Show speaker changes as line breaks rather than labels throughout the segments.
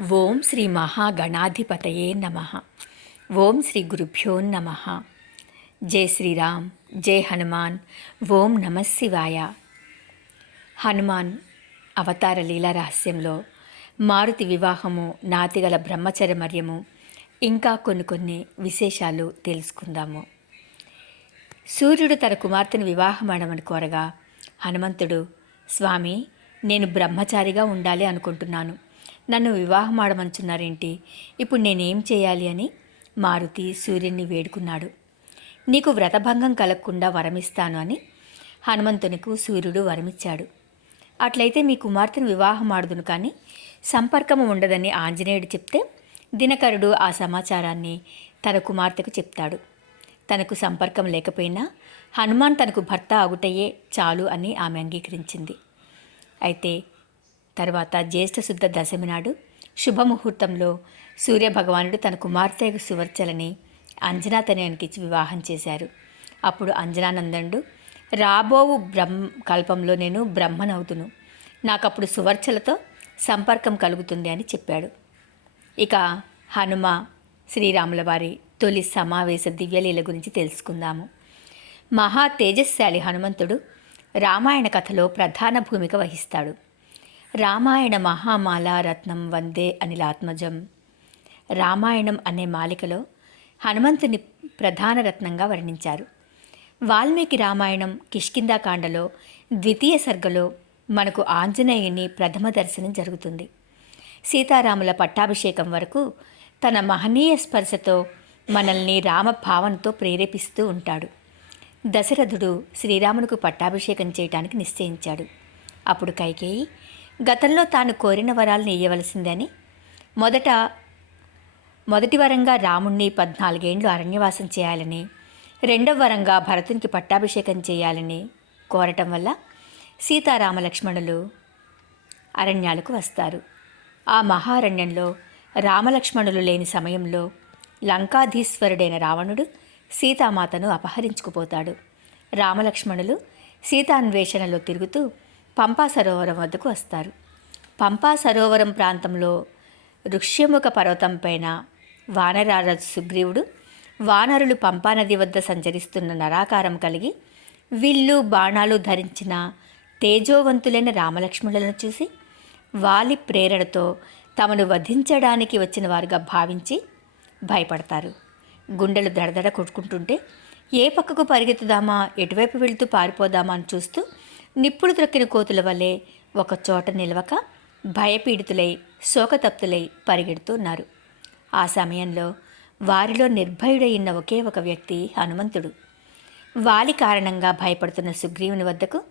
ఓం శ్రీ మహాగణాధిపతయే నమ. ఓం శ్రీ గురుభ్యో నమ. జై శ్రీరామ్ జై హనుమాన్ ఓం నమ శివాయ. హనుమాన్ అవతార లీలా రహస్యంలో మారుతి వివాహము నాతిగల బ్రహ్మచర్యమర్యము ఇంకా కొన్ని కొన్ని విశేషాలు తెలుసుకుందాము. సూర్యుడు తన కుమార్తెను వివాహమాడమని కోరగా హనుమంతుడు స్వామి నేను బ్రహ్మచారిగా ఉండాలి అనుకుంటున్నాను. నన్ను వివాహం ఆడమంచున్నారేంటి ఇప్పుడు నేనేం చేయాలి అని మారుతి సూర్యుని వేడుకున్నాడు. నీకు వ్రతభంగం కలగకుండా వరమిస్తాను అని హనుమంతునికు సూర్యుడు వరమిచ్చాడు. అట్లయితే మీ కుమార్తెను వివాహం ఆడుదును కానీ సంపర్కము ఉండదని ఆంజనేయుడు చెప్తే దినకరుడు ఆ సమాచారాన్ని తన కుమార్తెకు చెప్తాడు. తనకు సంపర్కం లేకపోయినా హనుమాన్ తనకు భర్త ఆగుటయే చాలు అని ఆమె అంగీకరించింది. అయితే తర్వాత జ్యేష్ఠశుద్ధ దశమి నాడు శుభముహూర్తంలో సూర్యభగవానుడు తన కుమార్తె సువర్చలని అంజనాతనయానికిచ్చి వివాహం చేశారు. అప్పుడు అంజనానందనుడు రాబోవు బ్రహ్మ కల్పంలో నేను బ్రహ్మనవుతును. నాకప్పుడు సువర్చలతో సంపర్కం కలుగుతుంది అని చెప్పాడు. ఇక హనుమ శ్రీరాముల వారి తొలి సమావేశ దివ్యలీల గురించి తెలుసుకుందాము. మహా తేజస్శాలి హనుమంతుడు రామాయణ కథలో ప్రధాన భూమిక వహిస్తాడు. రామాయణ మహామాల రత్నం వందే అనిలాత్మజం రామాయణం అనే మాలికలో హనుమంతుని ప్రధాన రత్నంగా వర్ణించారు. వాల్మీకి రామాయణం కిష్కిందాకాండలో ద్వితీయ సర్గలో మనకు ఆంజనేయుని ప్రథమ దర్శనం జరుగుతుంది. సీతారాముల పట్టాభిషేకం వరకు తన మహనీయ స్పర్శతో మనల్ని రామ భావనతో ప్రేరేపిస్తూ ఉంటాడు. దశరథుడు శ్రీరామునకు పట్టాభిషేకం చేయటానికి నిశ్చయించాడు. అప్పుడు కైకేయి గతంలో తాను కోరిన వరాలను ఇయ్యవలసిందని. మొదట మొదటి వరంగా రాముణ్ణి పద్నాలుగేండ్లు అరణ్యవాసం చేయాలని రెండవ వరంగా భరతునికి పట్టాభిషేకం చేయాలని కోరటం వల్ల సీతారామ లక్ష్మణులు అరణ్యాలకు వస్తారు. ఆ మహారణ్యంలో రామలక్ష్మణులు లేని సమయంలో లంకాధీశ్వరుడైన రావణుడు సీతామాతను అపహరించుకుపోతాడు. రామలక్ష్మణులు సీతాన్వేషణలో తిరుగుతూ పంపా సరోవరం వద్దకు వస్తారు. పంపా సరోవరం ప్రాంతంలో ఋష్యముఖ పర్వతం పైన వానరాజు సుగ్రీవుడు వానరులు పంపానది వద్ద సంచరిస్తున్న నరాకారం కలిగి విల్లు బాణాలు ధరించిన తేజోవంతులైన రామలక్ష్మణులను చూసి వాలి ప్రేరణతో తమను వధించడానికి వచ్చిన వారుగా భావించి భయపడతారు. గుండెలు దడదడ కొట్టుకుంటుంటే ఏ పక్కకు పరిగెత్తుదామా ఎటువైపు వెళుతూ పారిపోదామా అని చూస్తూ నిప్పుడు త్రొక్కిన కోతుల వల్లే ఒక చోట నిలవక భయపీడితులై శోకతప్తులై పరిగెడుతున్నారు. ఆ సమయంలో వారిలో నిర్భయుడైన ఒకే ఒక వ్యక్తి హనుమంతుడు. వాలి కారణంగా భయపడుతున్న సుగ్రీవుని వద్దకు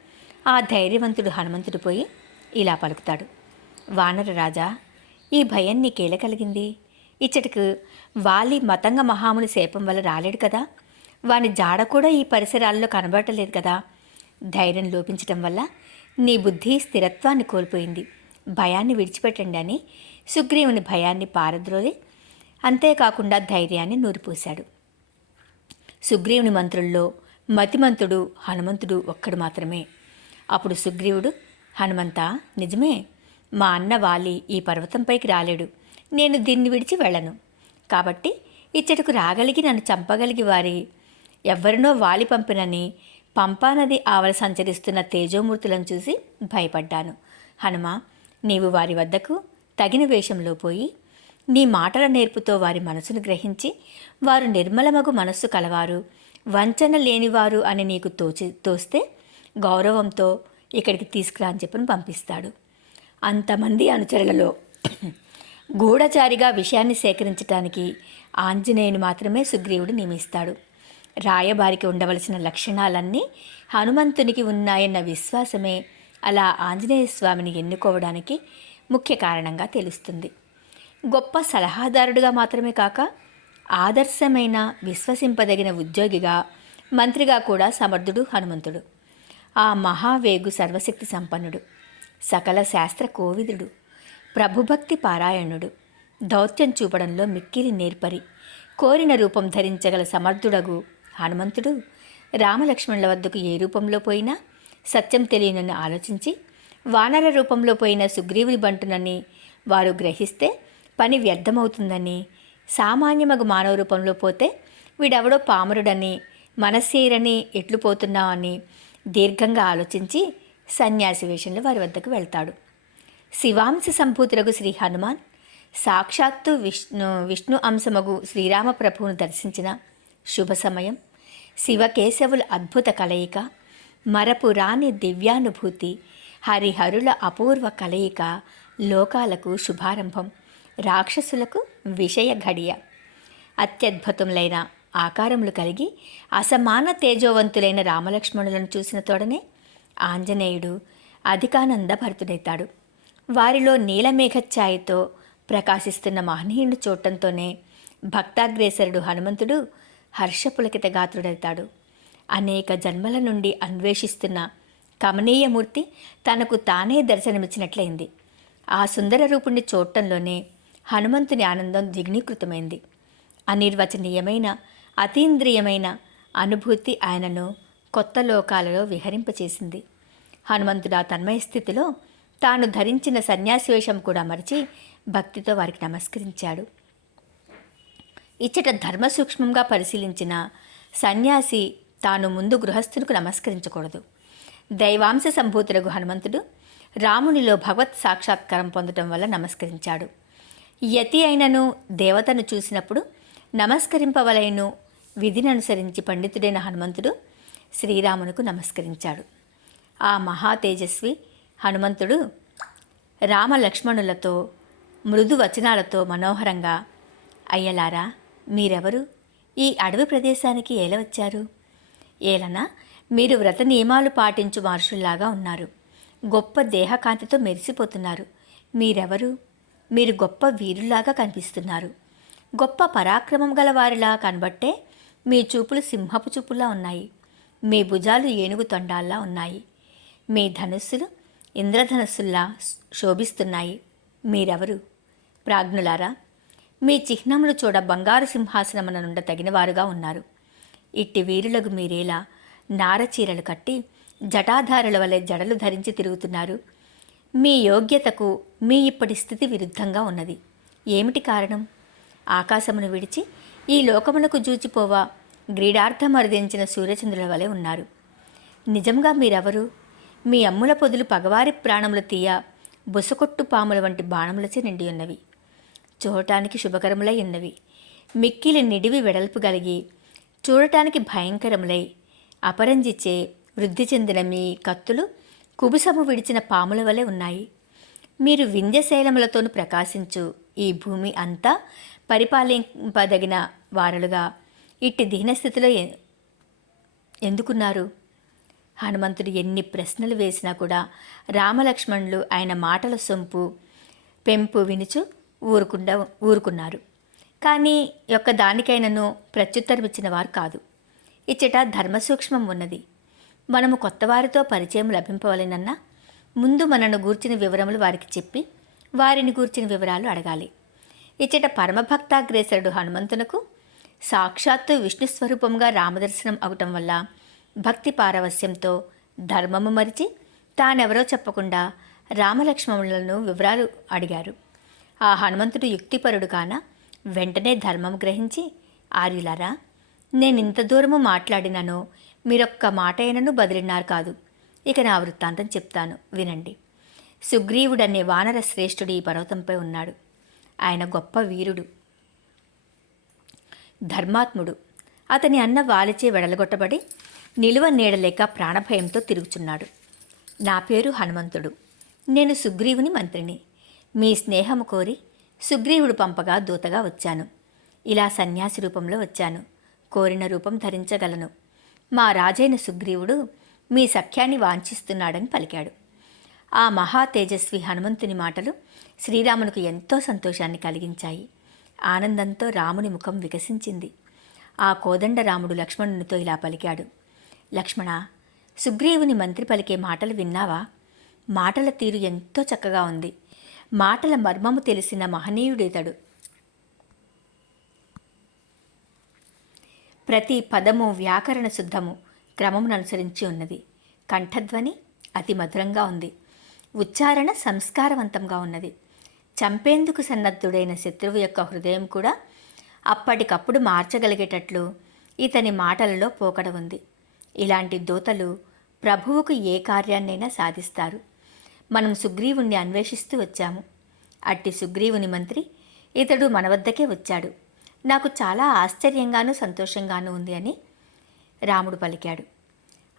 ఆ ధైర్యవంతుడు హనుమంతుడు పోయి ఇలా పలుకుతాడు. వానర రాజా ఈ భయం నీకేల కలిగింది? ఇచ్చటికి వాలి మతంగ మహాముని శాపం వల్ల రాలేడు కదా? వాని జాడ కూడా ఈ పరిసరాల్లో కనబడటలేదు కదా? ధైర్యం లోపించటం వల్ల నీ బుద్ధి స్థిరత్వాన్ని కోల్పోయింది. భయాన్ని విడిచిపెట్టండి అని సుగ్రీవుని భయాన్ని పారద్రోలి అంతేకాకుండా ధైర్యాన్ని నూరిపోశాడు. సుగ్రీవుని మంత్రుల్లో మతిమంతుడు హనుమంతుడు ఒక్కడు మాత్రమే. అప్పుడు సుగ్రీవుడు హనుమంత నిజమే. మా అన్న వాలి ఈ పర్వతంపైకి రాలేడు. నేను దీన్ని విడిచి వెళ్ళను. కాబట్టి ఇచ్చటకు రాగలిగి నన్ను చంపగలిగి వారి ఎవరినో వాలి పంపినని పంపానది ఆవల సంచరిస్తున్న తేజోమూర్తులను చూసి భయపడ్డాను. హనుమ నీవు వారి వద్దకు తగిన వేషంలో పోయి నీ మాటల నేర్పుతో వారి మనసును గ్రహించి వారు నిర్మలమగు మనస్సు కలవారు వంచన లేనివారు అని నీకు తోచి తోస్తే గౌరవంతో ఇక్కడికి తీసుకురా అని చెప్పని పంపిస్తాడు. అంతమంది అనుచరులలో గూఢచారిగా విషయాన్ని సేకరించడానికి ఆంజనేయుని మాత్రమే సుగ్రీవుడు నియమిస్తాడు. రాయబారికి ఉండవలసిన లక్షణాలన్నీ హనుమంతునికి ఉన్నాయన్న విశ్వాసమే అలా ఆంజనేయ స్వామిని ఎన్నుకోవడానికి ముఖ్య కారణంగా తెలుస్తుంది. గొప్ప సలహాదారుడుగా మాత్రమే కాక ఆదర్శమైన విశ్వసింపదగిన ఉద్యోగిగా మంత్రిగా కూడా సమర్థుడు హనుమంతుడు. ఆ మహావేగు సర్వశక్తి సంపన్నుడు సకల శాస్త్ర కోవిదుడు ప్రభుభక్తి పారాయణుడు దౌత్యం చూపడంలో మిక్కిలి నేర్పరి కోరిన రూపం ధరించగల సమర్థుడగు హనుమంతుడు రామలక్ష్మణుల వద్దకు ఏ రూపంలో పోయినా సత్యం తెలియనని ఆలోచించి వానర రూపంలో పోయిన సుగ్రీవుని బంటునని వారు గ్రహిస్తే పని వ్యర్థమవుతుందని సామాన్యమగు మానవ రూపంలో పోతే వీడెవడో పామరుడని మనస్సీరని ఎట్లు పోతున్నామని దీర్ఘంగా ఆలోచించి సన్యాసి వేషంలో వారి వద్దకు వెళ్తాడు. శివాంశ సంభూతులకు శ్రీ హనుమాన్ సాక్షాత్తు విష్ణు విష్ణు అంశమగు శ్రీరామ ప్రభువును దర్శించిన శుభ సమయం శివకేశవుల అద్భుత కలయిక మరపు రాని దివ్యానుభూతి హరిహరుల అపూర్వ కలయిక లోకాలకు శుభారంభం రాక్షసులకు విషయ ఘడియ. అత్యద్భుతములైన ఆకారములు కలిగి అసమాన తేజోవంతులైన రామలక్ష్మణులను చూసిన తోడనే ఆంజనేయుడు అధికానందభరితుడైతాడు వారిలో నీలమేఘఛాయతో ప్రకాశిస్తున్న మహనీయుని చూడటంతోనే భక్తాగ్రేసరుడు హనుమంతుడు హర్షపులకిత గాత్రుడవుతాడు అనేక జన్మల నుండి అన్వేషిస్తున్న కమనీయమూర్తి తనకు తానే దర్శనమిచ్చినట్లయింది. ఆ సుందర రూపుణ్ణి చూడటంలోనే హనుమంతుని ఆనందం దిగ్నీకృతమైంది. అనిర్వచనీయమైన అతీంద్రియమైన అనుభూతి ఆయనను కొత్త లోకాలలో విహరింపచేసింది. హనుమంతుడు ఆ తన్మయ స్థితిలో తాను ధరించిన సన్యాసి వేషం కూడా మరిచి భక్తితో వారికి నమస్కరించాడు. ఇచ్చట ధర్మ సూక్ష్మంగా పరిశీలించిన సన్యాసి తాను ముందు గృహస్థునికి నమస్కరించకూడదు. దైవాంశ సంభూతులకు హనుమంతుడు రామునిలో భగవత్ సాక్షాత్కారం పొందడం వల్ల నమస్కరించాడు. యతి అయినను దేవతను చూసినప్పుడు నమస్కరింపవలైను విధిని అనుసరించి పండితుడైన హనుమంతుడు శ్రీరామునకు నమస్కరించాడు. ఆ మహా తేజస్వి హనుమంతుడు రామ లక్ష్మణులతో మృదు వచనాలతో మనోహరంగా అయ్యలారా? మీరెవరు? ఈ అడవి ప్రదేశానికి ఏల వచ్చారు? ఏలనా మీరు వ్రత నియమాలు పాటించు మహర్షుల్లాగా ఉన్నారు. గొప్ప దేహకాంతితో మెరిసిపోతున్నారు. మీరెవరు? మీరు గొప్ప వీరులాగా కనిపిస్తున్నారు. గొప్ప పరాక్రమం గల వారిలా కనబట్టే మీ చూపులు సింహపు చూపులా ఉన్నాయి. మీ భుజాలు ఏనుగు తొండాల్లా ఉన్నాయి. మీ ధనుస్సులు ఇంద్రధనుస్సుల్లా శోభిస్తున్నాయి. మీరెవరు? ప్రాజ్ఞులారా మీ చిహ్నములు చూడ బంగారు సింహాసనమున నుండి తగినవారుగా ఉన్నారు. ఇట్టి వీరులకు మీరేలా నారచీరలు కట్టి జటాధారుల వలె జడలు ధరించి తిరుగుతున్నారు. మీ యోగ్యతకు మీ ఇప్పటి స్థితి విరుద్ధంగా ఉన్నది. ఏమిటి కారణం? ఆకాశమును విడిచి ఈ లోకమునకు జూచిపోవా గ్రీడార్థమర్దించిన సూర్యచంద్రుల వలె ఉన్నారు. నిజంగా మీరెవరు? మీ అమ్ముల పొదులు పగవారి ప్రాణములు తీయ బుసకొట్టు పాముల వంటి బాణములచే నిండి ఉన్నవి. చూడటానికి శుభకరములై ఉన్నవి. మిక్కిలి నిడివి వెడల్పు కలిగి చూడటానికి భయంకరములై అపరంజిచే వృద్ధి చెందిన మీ కత్తులు కుబుసము విడిచిన పాముల వలె ఉన్నాయి. మీరు వింధ్యశైలములతోను ప్రకాశించు ఈ భూమి అంతా పరిపాలింపదగిన వారలుగా ఇట్టి దీనస్థితిలో ఎందుకున్నారు? హనుమంతుడు ఎన్ని ప్రశ్నలు వేసినా కూడా రామలక్ష్మణులు ఆయన మాటల సొంపు పెంపు వినుచు ఊరుకుండా ఊరుకున్నారు. కానీ యొక్క దానికైనను ప్రత్యుత్తరమిచ్చిన వారు కాదు. ఇచ్చట ధర్మసూక్ష్మం ఉన్నది. మనము కొత్తవారితో పరిచయం లభింపవలెనన్నా ముందు మనను గూర్చిన వివరములు వారికి చెప్పి వారిని గూర్చిన వివరాలు అడగాలి. ఇచ్చట పరమభక్తాగ్రేసరుడు హనుమంతునకు సాక్షాత్తు విష్ణు స్వరూపంగా రామదర్శనం అవటం వల్ల భక్తి పారవస్యంతో ధర్మము మరిచి తానెవరో చెప్పకుండా రామలక్ష్మణులను వివరాలు అడిగారు. ఆ హనుమంతుడు యుక్తిపరుడు కాన? వెంటనే ధర్మం గ్రహించి ఆర్యులారా నేను ఇంత దూరము మాట్లాడినానో మీరొక్క మాట అయినను బదిలిన్నారు కాదు. ఇక నా వృత్తాంతం చెప్తాను వినండి. సుగ్రీవుడనే వానర శ్రేష్ఠుడు ఈ పర్వతంపై ఉన్నాడు. ఆయన గొప్ప వీరుడు. ధర్మాత్ముడు. అతని అన్న వాలిచే వెడలగొట్టబడి నిలువ నీడలేక ప్రాణభయంతో తిరుగుచున్నాడు. నా పేరు హనుమంతుడు. నేను సుగ్రీవుని మంత్రిని. మీ స్నేహము కోరి సుగ్రీవుడు పంపగా దూతగా వచ్చాను. ఇలా సన్యాసి రూపంలో వచ్చాను. కోరిన రూపం ధరించగలను. మా రాజైన సుగ్రీవుడు మీ సఖ్యాన్ని వాంఛిస్తున్నాడని పలికాడు. ఆ మహా తేజస్వి హనుమంతుని మాటలు శ్రీరామునికి ఎంతో సంతోషాన్ని కలిగించాయి. ఆనందంతో రాముని ముఖం వికసించింది. ఆ కోదండ రాముడు లక్ష్మణునితో ఇలా పలికాడు. లక్ష్మణ సుగ్రీవుని మంత్రి పలికే మాటలు విన్నావా? మాటల తీరు ఎంతో చక్కగా ఉంది. మాటల మర్మము తెలిసిన మహనీయుడితడు ప్రతి పదము వ్యాకరణ శుద్ధము క్రమమును అనుసరించి ఉన్నది. కంఠధ్వని అతి మధురంగా ఉంది. ఉచ్చారణ సంస్కారవంతంగా ఉన్నది. చంపేందుకు సన్నద్ధుడైన శత్రువు యొక్క హృదయం కూడా అప్పటికప్పుడు మార్చగలిగేటట్లు ఇతని మాటలలో పోకడ ఉంది ఇలాంటి దూతలు ప్రభువుకు ఏ కార్యాన్నైనా సాధిస్తారు. మనం సుగ్రీవుణ్ణి అన్వేషిస్తూ వచ్చాము. అట్టి సుగ్రీవుని మంత్రి ఇతడు మన వద్దకే వచ్చాడు. నాకు చాలా ఆశ్చర్యంగానూ సంతోషంగానూ ఉంది అని రాముడు పలికాడు.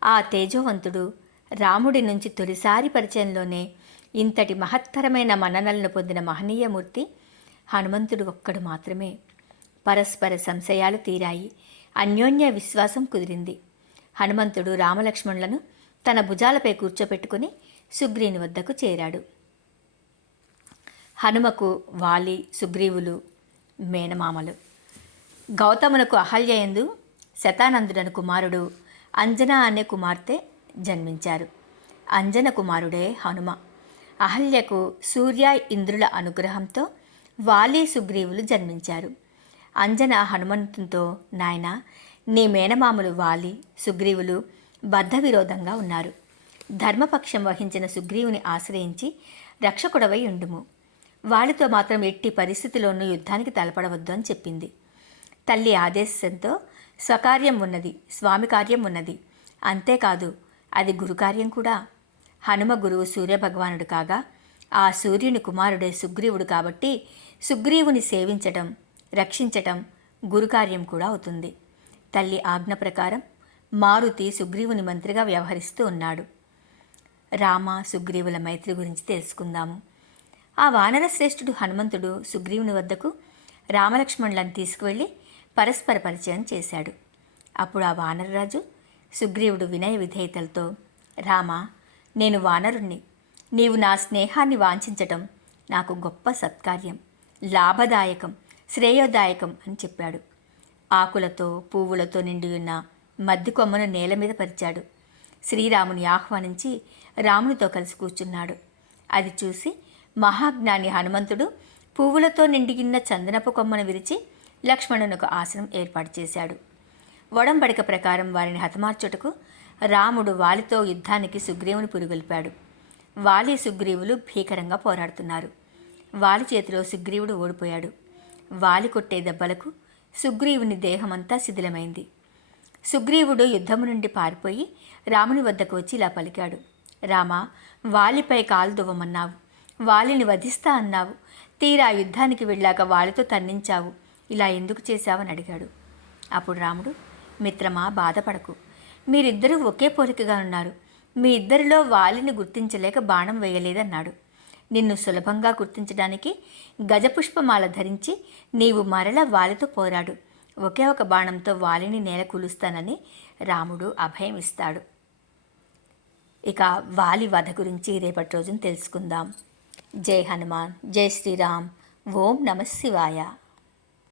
ఆ తేజోవంతుడు రాముడి నుంచి తొలిసారి పరిచయంలోనే ఇంతటి మహత్తరమైన మన్ననలను పొందిన మహనీయమూర్తి హనుమంతుడు ఒక్కడు మాత్రమే. పరస్పర సంశయాలు తీరాయి. అన్యోన్య విశ్వాసం కుదిరింది. హనుమంతుడు రామలక్ష్మణులను తన భుజాలపై కూర్చోపెట్టుకుని సుగ్రీని వద్దకు చేరాడు. హనుమకు వాలి సుగ్రీవులు మేనమామలు. గౌతమునకు అహల్యయందు శతానందుడను కుమారుడు అంజన అనే కుమార్తె జన్మించారు. అంజన కుమారుడే హనుమ. అహల్యకు సూర్య ఇంద్రుల అనుగ్రహంతో వాలి సుగ్రీవులు జన్మించారు. అంజన హనుమంతుతో నాయన నీ మేనమామలు వాలి సుగ్రీవులు బద్ధ విరోధంగా ఉన్నారు. ధర్మపక్షం వహించిన సుగ్రీవుని ఆశ్రయించి రక్షకుడవై ఉండుము. వాళ్ళతో మాత్రం ఎట్టి పరిస్థితిలోనూ యుద్ధానికి తలపడవద్దు అని చెప్పింది. తల్లి ఆదేశంతో స్వకార్యం ఉన్నది స్వామి కార్యం ఉన్నది. అంతేకాదు అది గురుకార్యం కూడా. హనుమ గురువు సూర్యభగవానుడు కాగా ఆ సూర్యుని కుమారుడే సుగ్రీవుడు కాబట్టి సుగ్రీవుని సేవించటం రక్షించటం గురుకార్యం కూడా అవుతుంది. తల్లి ఆజ్ఞ ప్రకారం మారుతి సుగ్రీవుని మంత్రిగా వ్యవహరిస్తూ ఉన్నాడు. రామ సుగ్రీవుల మైత్రి గురించి తెలుసుకుందాము. ఆ వానర శ్రేష్ఠుడు హనుమంతుడు సుగ్రీవుని వద్దకు రామలక్ష్మణులను తీసుకువెళ్ళి పరస్పర పరిచయం చేశాడు. అప్పుడు ఆ వానరరాజు సుగ్రీవుడు వినయ విధేయతలతో రామ నేను వానరుణ్ణి. నీవు నా స్నేహాన్ని వాంఛించటం నాకు గొప్ప సత్కార్యం లాభదాయకం శ్రేయోదాయకం అని చెప్పాడు. ఆకులతో పువ్వులతో నిండి ఉన్న మద్ది కొమ్మను నేల మీద పరిచాడు. శ్రీరాముని ఆహ్వానించి రామునితో కలిసి కూర్చున్నాడు. అది చూసి మహాజ్ఞాని హనుమంతుడు పువ్వులతో నిండిగిన్న చందనపు కొమ్మను విరిచి లక్ష్మణునకు ఆసనం ఏర్పాటు చేశాడు. వడంబడిక ప్రకారం వారిని హతమార్చుటకు రాముడు వాలితో యుద్ధానికి సుగ్రీవుని పురుగొల్పాడు. వాలి సుగ్రీవులు భీకరంగా పోరాడుతున్నారు. వాలి చేతిలో సుగ్రీవుడు ఓడిపోయాడు. వాలి కొట్టే దెబ్బలకు సుగ్రీవుని దేహమంతా శిథిలమైంది. సుగ్రీవుడు యుద్ధము నుండి పారిపోయి రాముని వద్దకు వచ్చి ఇలా పలికాడు. రామ వాలిపై కాలు దువ్వమన్నావు. వాలిని వధిస్తా అన్నావు. తీరా యుద్ధానికి వెళ్ళాక వాలితో తన్నించావు. ఇలా ఎందుకు చేశావని అడిగాడు. అప్పుడు రాముడు మిత్రమా బాధపడకు. మీరిద్దరూ ఒకే పోలికగా ఉన్నారు. మీ ఇద్దరిలో వాలిని గుర్తించలేక బాణం వేయలేదన్నాడు. నిన్ను సులభంగా గుర్తించడానికి గజపుష్పమాల ధరించి నీవు మరల వాలితో పోరాడు. ఒకే ఒక బాణంతో వాలిని నేల కూలుస్తానని రాముడు అభయం ఇస్తాడు ఇక వాలి వధ గురించి రేపటి రోజున తెలుసుకుందాం. జై హనుమాన్ జై శ్రీరామ్ ఓం నమ శివాయ.